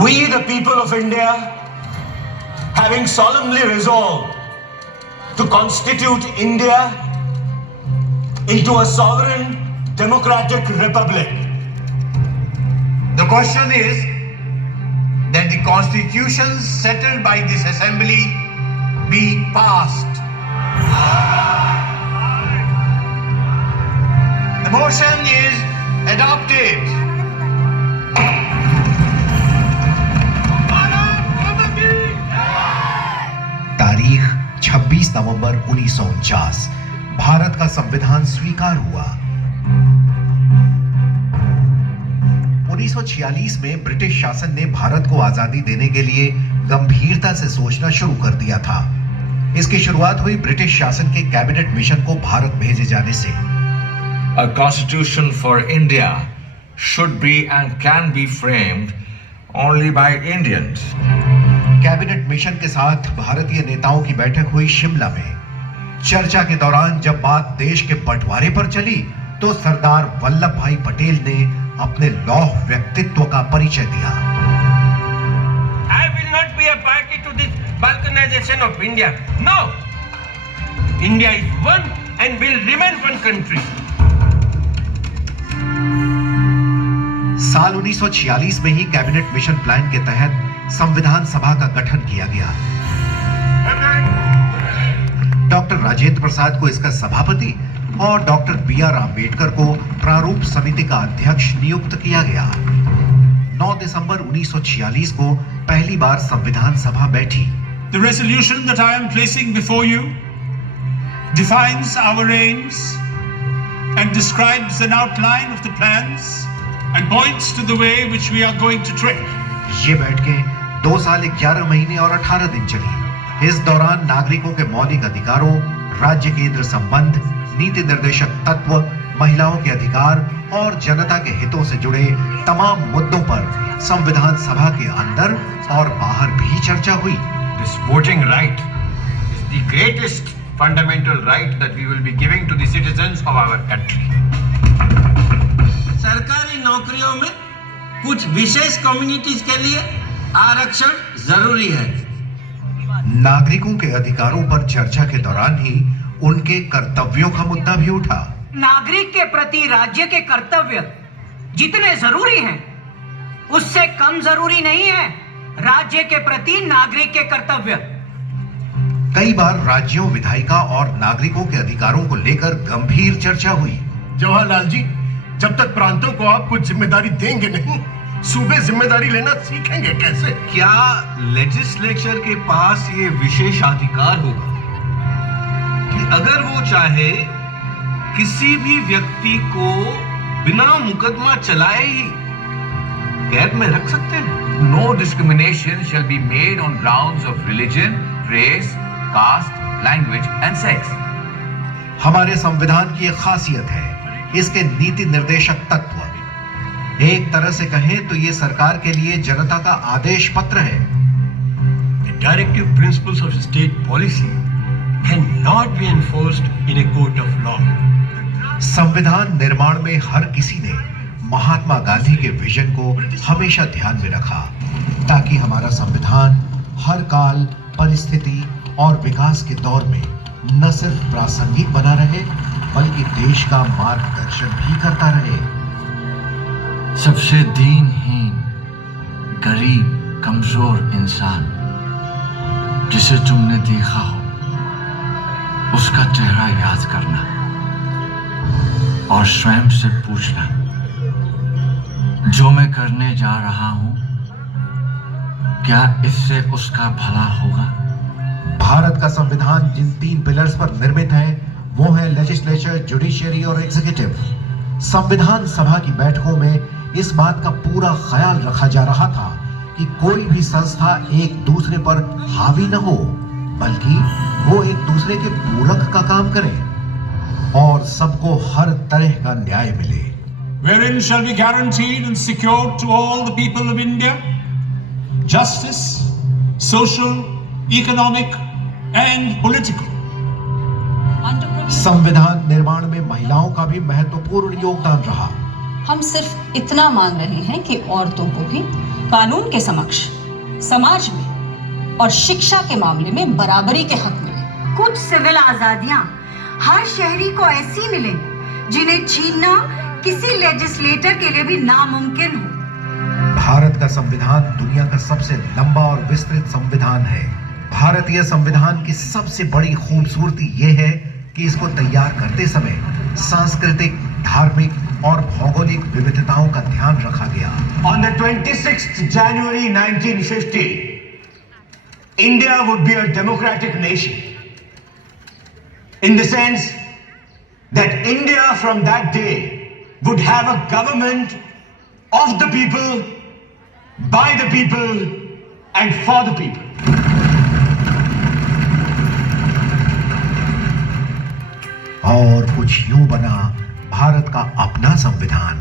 We, the people of India, having solemnly resolved to constitute India into a sovereign democratic republic. The question is that the constitution settled by this assembly be passed. The motion is adopted. तारीख 26 नवंबर 1949 भारत का संविधान स्वीकार हुआ। 1946 में British शासन ने भारत को आजादी देने के लिए गंभीरता से सोचना शुरू कर दिया था। इसकी शुरुआत हुई ब्रिटिश शासन के कैबिनेट मिशन को भारत भेजे जाने से। A constitution for India should be and can be framed only by Indians. Cabinet mission के साथ भारतीय नेताओं की बैठक हुई शिमला में। चर्चा के दौरान जब बात देश के बंटवारे पर चली तो सरदार वल्लभ भाई पटेल ने अपने लौह व्यक्तित्व का परिचय दिया। I will not be a party to this balkanization of India. No. India is one and will remain one country. साल 1946 में ही कैबिनेट मिशन प्लान के तहत संविधान सभा का गठन किया गया। डॉक्टर राजेंद्र प्रसाद को इसका सभापति और डॉक्टर B.R. आम्बेडकर को प्रारूप समिति का अध्यक्ष नियुक्त किया गया। 9 दिसंबर 1946 को पहली बार संविधान सभा बैठी। The resolution that I am placing before you defines our aims and describes an outline of the plans and points to the way which we are going to tread. ये बैठकें 2 साल 11 महीने और 18 दिन चली। इस दौरान नागरिकों के मौलिक अधिकारों, राज्य केंद्र संबंध, नीति निर्देशक तत्व, महिलाओं के अधिकार और जनता के हितों से जुड़े तमाम मुद्दों पर संविधान सभा के अंदर और बाहर भी चर्चा हुई। This voting right is the greatest fundamental right that we will be giving to the citizens of our country. सरकारी नौकरियों में कुछ विशेष कम्युनिटीज के लिए आरक्षण जरूरी है। नागरिकों के अधिकारों पर चर्चा के दौरान ही उनके कर्तव्यों का मुद्दा भी उठा। नागरिक के प्रति राज्य के कर्तव्य जितने जरूरी हैं, उससे कम जरूरी नहीं है राज्य के प्रति नागरिक के कर्तव्य। कई बार राज्यों, विधायिका और नागरिकों के अधिकारों को लेकर गंभीर चर्चा हुई। जवाहरलाल जी, जब तक प्रांतों को आप कुछ जिम्मेदारी देंगे नहीं, सूबे जिम्मेदारी लेना सीखेंगे कैसे? क्या लेजिस्लेचर के पास ये विशेषाधिकार होगा कि अगर वो चाहे किसी भी व्यक्ति को बिना मुकदमा चलाए ही कैद में रख सकते हैं? No discrimination shall be made on grounds of religion, race, caste, language and sex. हमारे संविधान की एक खासियत है इसके नीति निर्देशक तत्व। एक तरह से कहें तो ये सरकार के लिए जनता का आदेश पत्र है। The directive principles of state policy cannot be enforced in a court of law. संविधान निर्माण में हर किसी ने महात्मा गांधी के विजन को हमेशा ध्यान में रखा ताकि हमारा संविधान हर काल, परिस्थिति और विकास के दौर में न सिर्फ प्रासंगिक बना रहे बल्कि देश का मार्गदर्शन भी करता रहे। सबसे दीनहीन, गरीब, कमजोर इंसान जिसे तुमने देखा हो उसका चेहरा याद करना और स्वयं से पूछना, जो मैं करने जा रहा हूं क्या इससे उसका भला होगा? भारत का संविधान जिन 3 पिलर्स पर निर्मित है वो है लेजिस्लेचर, जुडिशियरी और एग्जीक्यूटिव। संविधान सभा की बैठकों में इस बात का पूरा ख्याल रखा जा रहा था कि कोई भी संस्था एक दूसरे पर हावी न हो बल्कि वो एक दूसरे के पूरक का काम करें और सबको हर तरह का न्याय मिले। Wherein shall be guaranteed and secured to all the people of India justice, social, economic and political. संविधान निर्माण में महिलाओं का भी महत्वपूर्ण योगदान रहा। हम सिर्फ इतना मांग रहे हैं कि औरतों को भी कानून के समक्ष समाज में और शिक्षा के मामले में बराबरी के हक मिले। कुछ सिविल आजादियां हर शहरी को ऐसी मिले जिन्हें छीनना किसी लेजिस्लेटर के लिए भी नामुमकिन हो। भारत का संविधान दुनिया का सबसे लंबा और विस्तृत संविधान है। भारतीय संविधान की सबसे बड़ी खूबसूरती यह है कि इसको तैयार करते समय सांस्कृतिक, धार्मिक और भौगोलिक विविधताओं का ध्यान रखा गया। On the 26th January 1950, India would be a democratic nation. In the sense that India from that day would have a government of the people, by the people, and for the people. और कुछ यूं बना भारत का अपना संविधान।